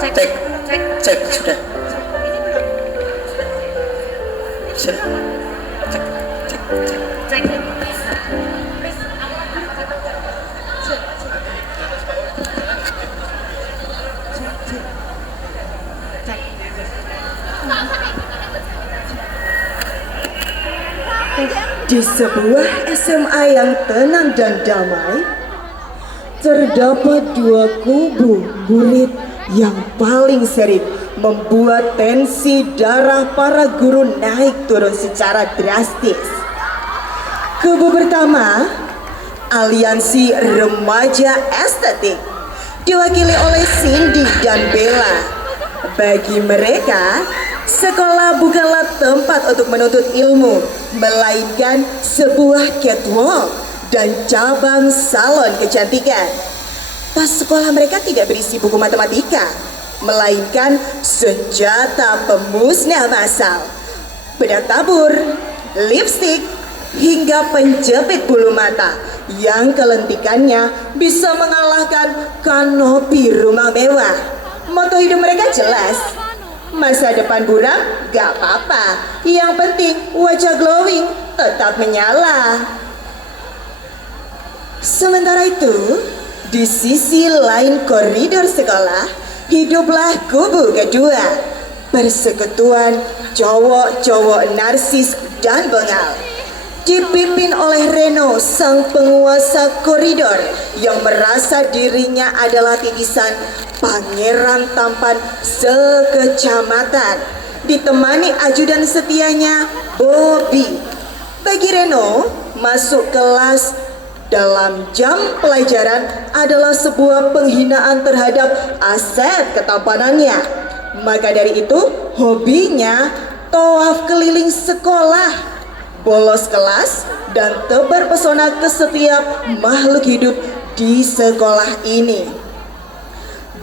Cek, cek, sudah. Cek, cek, cek, cek. Di sebuah SMA yang tenang dan damai, terdapat dua kubu murid yang paling sering membuat tensi darah para guru naik turun secara drastis. Kubu pertama, Aliansi Remaja Estetik, diwakili oleh Cindy dan Bella. Bagi mereka, sekolah bukanlah tempat untuk menuntut ilmu, melainkan sebuah catwalk dan cabang salon kecantikan. Tas sekolah mereka tidak berisi buku matematika, melainkan senjata pemusnah massal, bedak tabur, lipstik, hingga penjepit bulu mata yang kelentikannya bisa mengalahkan kanopi rumah mewah. Moto hidup mereka jelas, masa depan buram gak apa-apa, yang penting wajah glowing tetap menyala. Sementara itu, di sisi lain koridor sekolah, hiduplah kubu kedua, persekutuan cowok-cowok narsis dan bengal, dipimpin oleh Reno, sang penguasa koridor yang merasa dirinya adalah titisan pangeran tampan sekecamatan, ditemani ajudan setianya Bobby. Bagi Reno, masuk kelas dalam jam pelajaran adalah sebuah penghinaan terhadap aset ketampanannya. Maka dari itu, hobinya tawaf keliling sekolah, bolos kelas, dan tebar pesona ke setiap makhluk hidup di sekolah ini.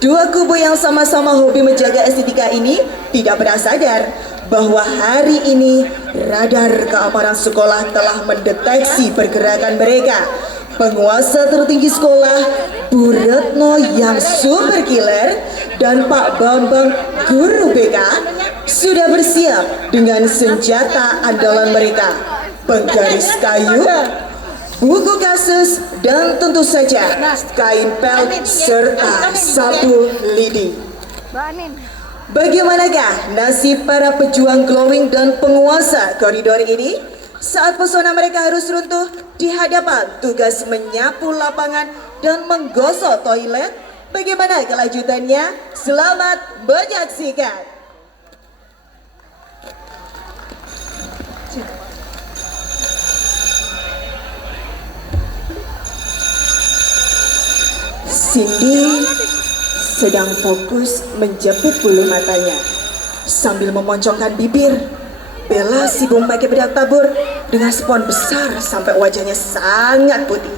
Dua kubu yang sama-sama hobi menjaga estetika ini tidak pernah sadar bahwa hari ini radar keamanan sekolah telah mendeteksi pergerakan mereka. Penguasa tertinggi sekolah, Bu Retno yang super killer, dan Pak Bambang guru BK sudah bersiap dengan senjata andalan mereka, penggaris kayu, buku kasus, dan tentu saja kain pel serta sapu lidi. Bagaimanakah nasib para pejuang glowing dan penguasa koridor ini saat pesona mereka harus runtuh di hadapan tugas menyapu lapangan dan menggosok toilet? Bagaimana kelanjutannya? Selamat menyaksikan. Cindy sedang fokus menjepit bulu matanya sambil memoncongkan bibir. Bella sibuk memakai bedak tabur dengan spons besar sampai wajahnya sangat putih.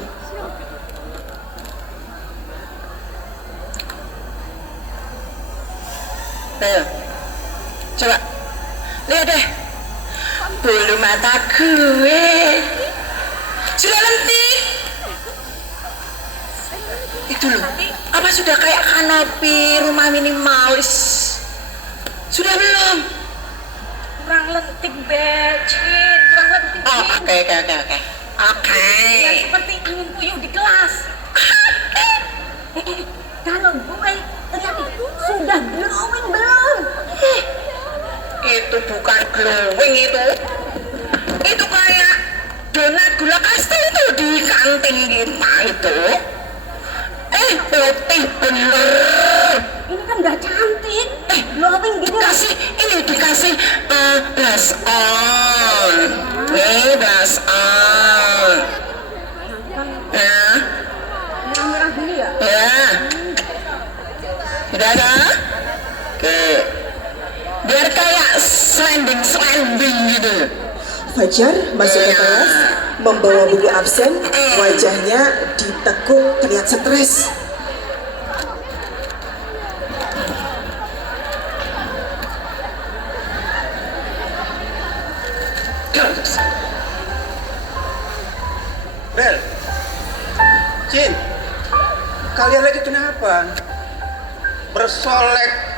Bel, coba lihat deh, bulu mata gue sudah lentik. Itu loh, apa sudah kayak kanopi rumah minimalis? Sudah belum? Kurang lentik, Becin. Kurang lentik. Oh, oke. Ya, seperti angin puyuh di kelas. Kalau gue lihat itu sudah glowing belum? Itu bukan glowing itu. Itu kayak donat gula kastel itu di kantin kita itu. Putih bener. Ini kan gak cantik. Glowing gitu. Dikasih blush on. Blush on. Ya. Merah-merah dulu ya? Ya. Sudah ada? Oke. Biar kayak slending gitu. Fajar masuk ke kelas, membawa buku absen, wajahnya ditekuk terlihat stres. Bel, Cin, kalian lagi kenapa? bersolek,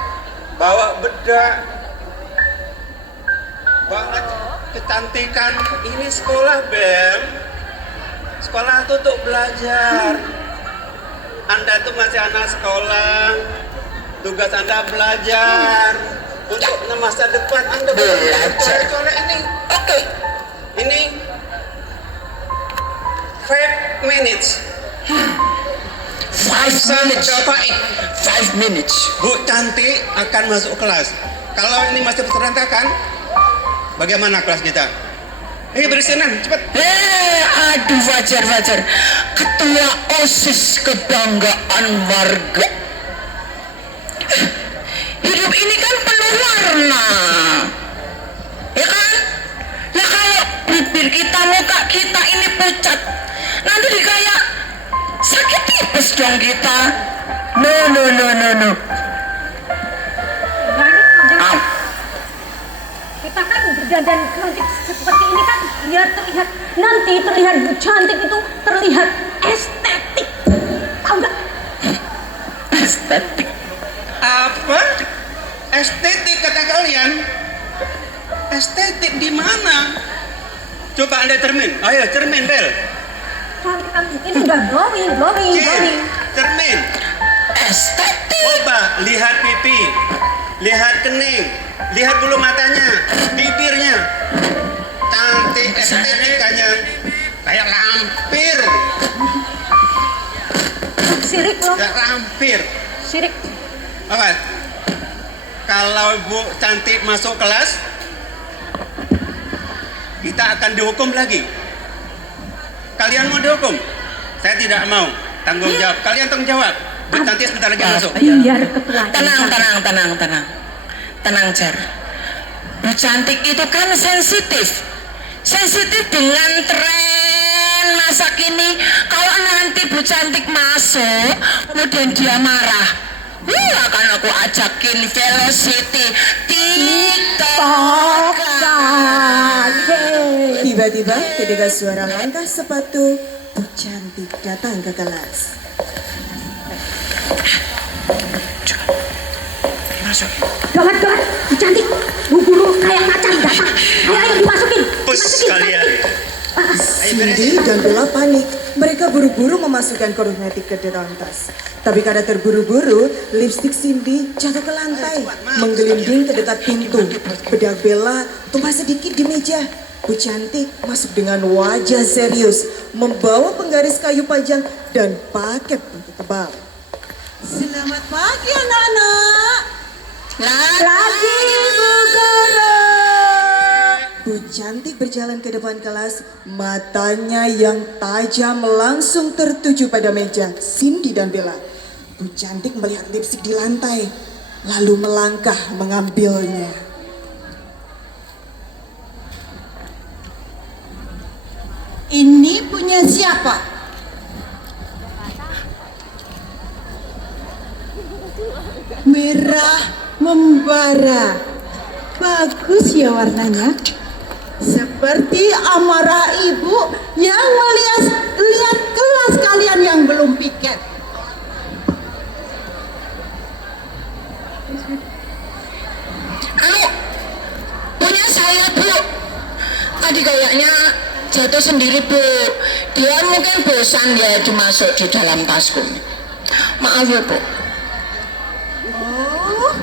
bawa bedak, bawa kecantikan. Ini sekolah, Bel. Sekolah itu untuk belajar. Anda itu masih anak sekolah. Tugas Anda belajar. Untuk masa depan Anda belajar. Colek ini. Oke. Ini 5 minutes. 5 minutes. 5 minutes. Bu Cantik akan masuk kelas. Kalau ini masih berantakan, bagaimana kelas kita? Bersihin, cepat. Aduh, wajar. Ketua OSIS kebanggaan warga. Hidup ini kan penuh warna. Ya kan? Ya kalau bibir kita, muka kita ini pucat, nanti dikaya sakit tipes dong kita. No. Nah, kita kan berdandan cantik seperti ini kan biar terlihat, nanti terlihat cantik itu terlihat estetik. Tahu nggak? Estetik. Apa? Estetik kata kalian? Estetik di mana? Coba Anda cermin. Ayo cermin, Bel. Cantik ini udah glowing. Cermin. Estetik. Coba lihat pipi, lihat kening, lihat bulu matanya, bibirnya. Cantik estetikanya. Kayak lampir. Sirik loh. Kayak lampir. Sirik. Apa? Kalau Bu Cantik masuk kelas, kita akan dihukum lagi. Kalian mau dihukum? Saya tidak mau. Tanggung jawab. Kalian tanggung jawab. Bu Cantik sebentar lagi masuk. Biar ketuanya. Tenang, Jar. Bu Cantik itu kan sensitif dengan tren masa kini. Kalau nanti Bu Cantik masuk, kemudian dia marah, akan aku ajakin Velocity TikTok. Tiba-tiba ketika suara langkah sepatu Bu Cantik datang ke kelas. Gawat, cantik. Bu guru kayak macan datang. Ayo dimasukin. Pus kalian. Cindy dan Bella panik. Mereka buru-buru memasukkan kosmetik ke dalam tas. Tapi karena terburu-buru, lipstik Cindy jatuh ke lantai, menggelinding ke dekat pintu. Bedak Bella tumpah sedikit di meja. Bu Cantik masuk dengan wajah serius, membawa penggaris kayu panjang dan paket untuk tebal. Selamat pagi anak-anak. Lagi Bu Guru. Bu Cantik berjalan ke depan kelas, matanya yang tajam langsung tertuju pada meja Cindy dan Bella. Bu Cantik melihat lipstik di lantai, lalu melangkah mengambilnya. Ini punya siapa? Merah membara. Bagus ya warnanya. Seperti amarah ibu yang lihat kelas kalian yang belum piket. Punya saya, Bu. Tadi kayaknya jatuh sendiri, Bu. Dia mungkin bosan ya masuk di dalam tasku. Maaf ya, Bu. Oh,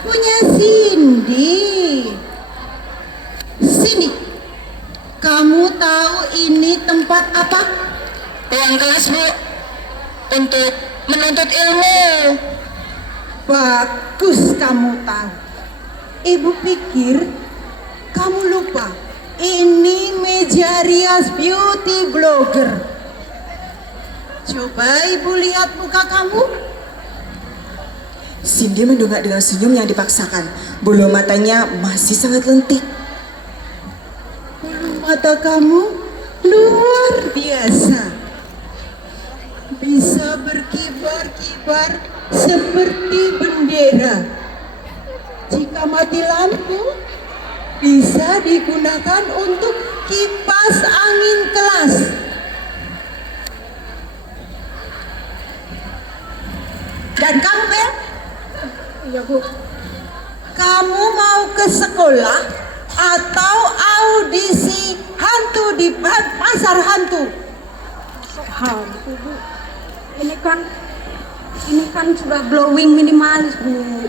punya Cindy. Sini. Kamu tahu ini tempat apa? Ruang kelas, Bu. Untuk menuntut ilmu. Bagus kamu tahu. Ibu pikir kamu lupa. Ini meja rias beauty blogger. Coba ibu lihat muka kamu. Cindy mendongak dengan senyum yang dipaksakan. Bulu matanya masih sangat lentik. Mata kamu luar biasa. Bisa berkibar-kibar seperti bendera. Jika mati lampu, bisa digunakan untuk kipas angin kelas. Dan kamu, Bel, Iya, Bu. Kamu mau ke sekolah atau audisi hantu di pasar hantu? Hantu, Bu. Ini kan sudah glowing minimalis, Bu.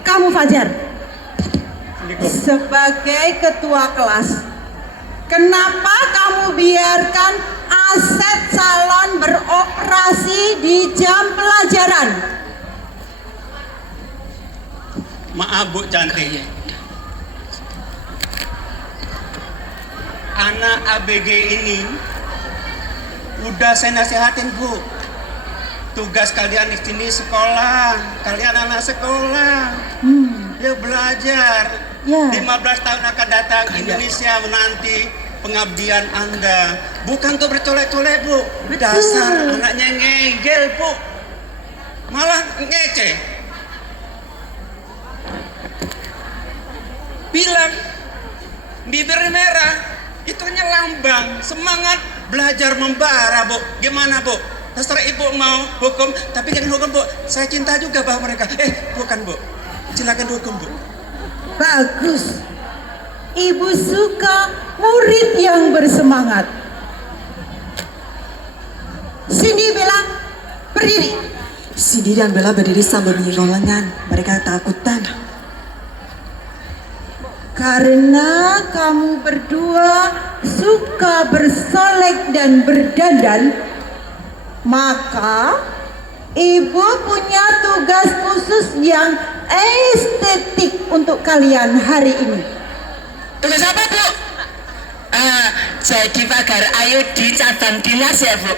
Kamu Fajar, sebagai ketua kelas, kenapa kamu biarkan aset salon beroperasi di jam pelajaran? Maaf Bu Cantik. Anak ABG ini udah saya nasihatin Bu. Tugas kalian di sini sekolah, kalian anak sekolah. Ya belajar. Ya. 15 tahun akan datang Indonesia menanti pengabdian Anda. Bukan untuk bercolek-colek Bu. Dasar anaknya ngegel Bu. Malah ngeceh. Bilang bibir merah itu hanya lambang semangat belajar membara Bu. Gimana Bu? Terserah Ibu mau hukum, tapi jangan hukum Bu. Saya cinta juga bahwa mereka. Bukan Bu. Silakan hukum Bu. Bagus. Ibu suka murid yang bersemangat. Cindy, Bella, berdiri. Cindy dan Bella berdiri sambil menyenggol lengan. Mereka ketakutan. Karena kamu berdua suka bersolek dan berdandan, maka ibu punya tugas khusus yang estetik untuk kalian hari ini. Tugas apa, Bu? Jadi pagar ayu di cabang dinas ya, Bu?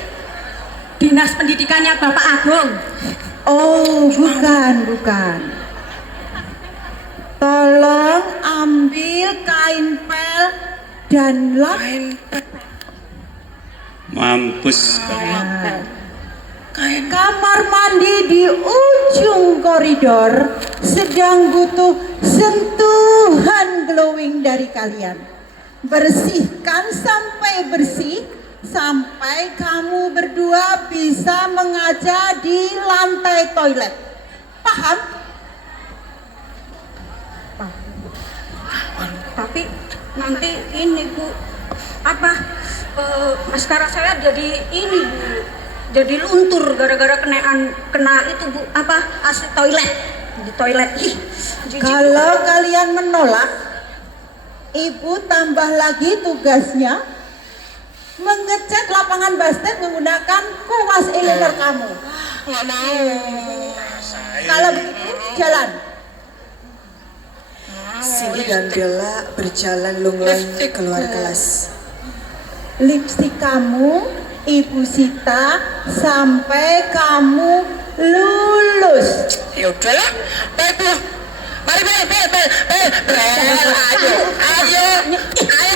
Dinas pendidikannya Bapak Agung. Oh, bukan. Tolong ambil kain pel dan lap. Mampus. Kamar mandi di ujung koridor sedang butuh sentuhan glowing dari kalian. Bersihkan sampai bersih, sampai kamu berdua bisa mengaca di lantai toilet. Paham? Tapi nanti ini Bu, maskara saya jadi ini Bu, jadi luntur gara-gara kena itu Bu, AC toilet di toilet. Jijik. Kalau kalian menolak, ibu tambah lagi tugasnya mengecat lapangan basket menggunakan kuas eyeliner kamu. Nggak mau. Kalau begitu, jalan. Cindy dan Bella berjalan lunglai keluar kelas. Lipstik kamu, Ibu Sita, sampai kamu lulus. Ya udahlah, baik Bu. Mari ayo,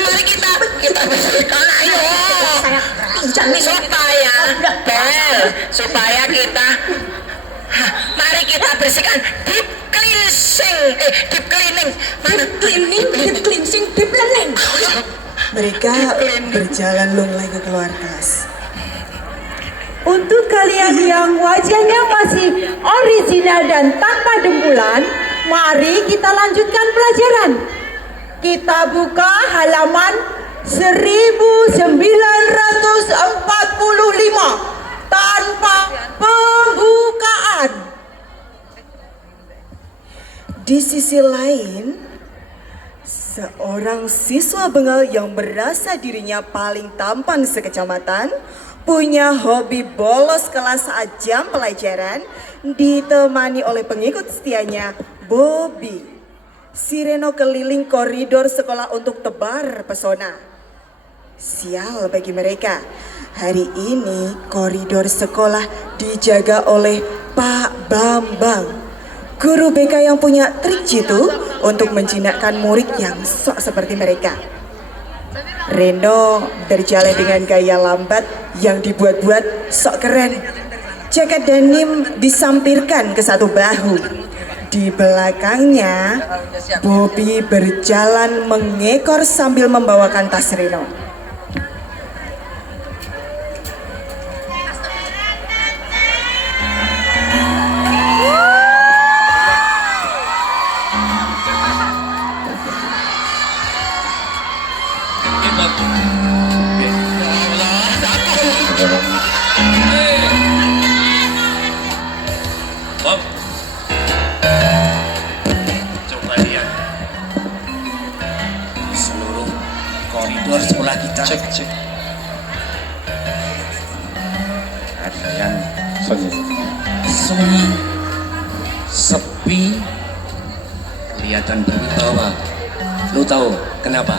mari kita bersihkan, ayo. Supaya kita, mari kita bersihkan deep cleaning. Mana deep cleansing, deep learning. Mereka berjalan lunglai ke keluar kelas. Untuk kalian yang wajahnya masih original dan tanpa dempulan, mari kita lanjutkan pelajaran. Kita buka halaman 1945 tanpa pembukaan. Di sisi lain, seorang siswa Bengal yang merasa dirinya paling tampan sekecamatan, punya hobi bolos kelas saat jam pelajaran, ditemani oleh pengikut setianya, Bobby. Sireno keliling koridor sekolah untuk tebar pesona. Sial bagi mereka, hari ini koridor sekolah dijaga oleh Pak Bambang, guru BK yang punya trik jitu untuk menjinakkan murid yang sok seperti mereka. Reno berjalan dengan gaya lambat yang dibuat-buat sok keren. Jaket denim disampirkan ke satu bahu. Di belakangnya, Bobby berjalan mengekor sambil membawakan tas Reno. Bob, coba lihat di seluruh koridor sekolah kita. Cek. Ada yang sunyi, sepi, kelihatan berwibawa. Lu tahu kenapa?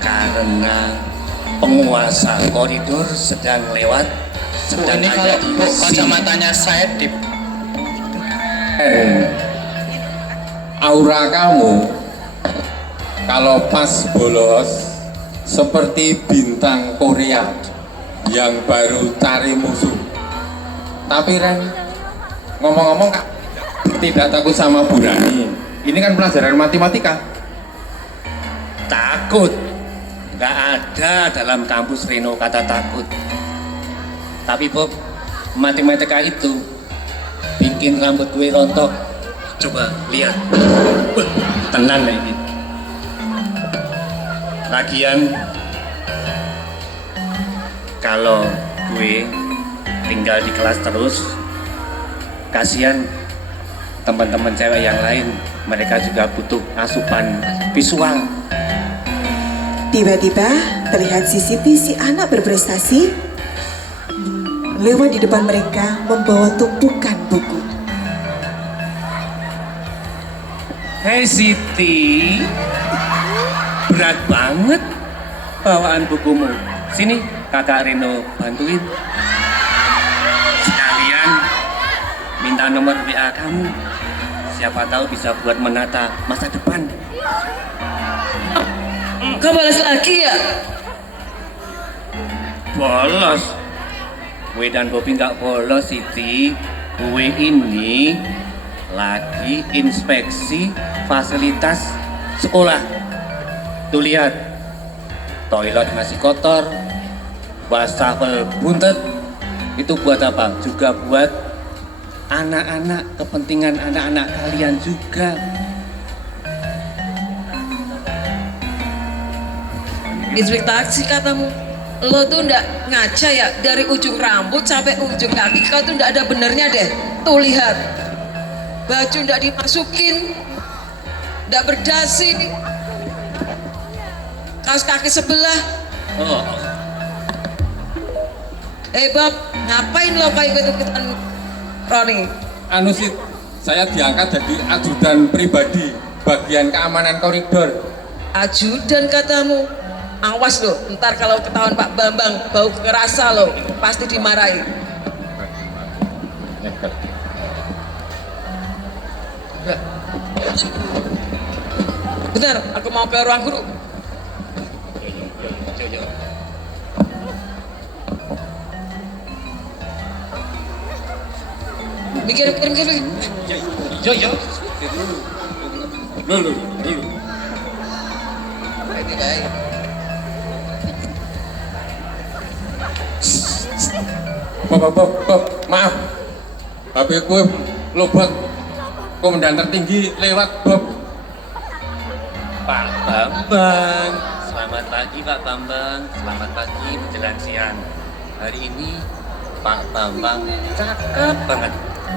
Karena penguasa koridor sedang lewat, sedang Ini ada kalau di Bu, sini. kacamatanya saya di Aura kamu kalau pas bolos seperti bintang Korea yang baru cari musuh. Tapi Ren, ngomong-ngomong Kak, tidak takut sama Bu Rani. Ini kan pelajaran matematika. Takut? Nggak ada dalam kampus Reno kata takut. Tapi Bob, matematika itu bikin rambut gue rontok. Coba lihat. Wah, tenang ini. Lagian kalau gue tinggal di kelas terus, kasihan teman-teman cewek yang lain, mereka juga butuh asupan visual. Tiba-tiba terlihat CCTV si anak berprestasi lewat di depan mereka membawa tumpukan buku. Hei Siti, berat banget bawaan bukumu. Sini kakak Reno bantuin. Sekalian minta nomor WA kamu. Siapa tahu bisa buat menata masa depan. Kau balas lagi ya? Bolos. Gue dan Bobby nggak bolos, Siti. Gue ini lagi inspeksi fasilitas sekolah. Tuh lihat, toilet masih kotor, wastafel buntet. Itu buat apa? Juga buat anak-anak, kepentingan anak-anak kalian juga. Inspektasi katamu, lo tuh ndak ngaca ya, dari ujung rambut sampai ujung kaki kau tuh ndak ada benernya deh. Tuh lihat, baju ndak dimasukin, ndak berdasi nih, kaos kaki sebelah. Oh, Bob, ngapain lo kayak ikut-ikutan Roni? Anu sih, saya diangkat jadi ajudan pribadi bagian keamanan koridor. Ajudan katamu, awas lo, ntar kalau ketahuan Pak Bambang bau kerasa lo, pasti dimarahi. Bentar, aku mau ke ruang guru. Mikir. yo. Dulu. Bob, maaf. HP gue lobak. Komandan tertinggi lewat, Bob. Pak Bambang, selamat pagi Pak Bambang, selamat pagi menjelang siang. Hari ini Pak Bambang cakep banget,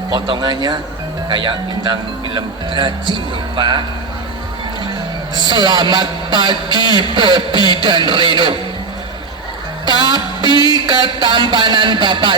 potongannya kayak bintang film Drajing loh Pak. Selamat pagi Bobby dan Reno. Tapi ketampanan Bapak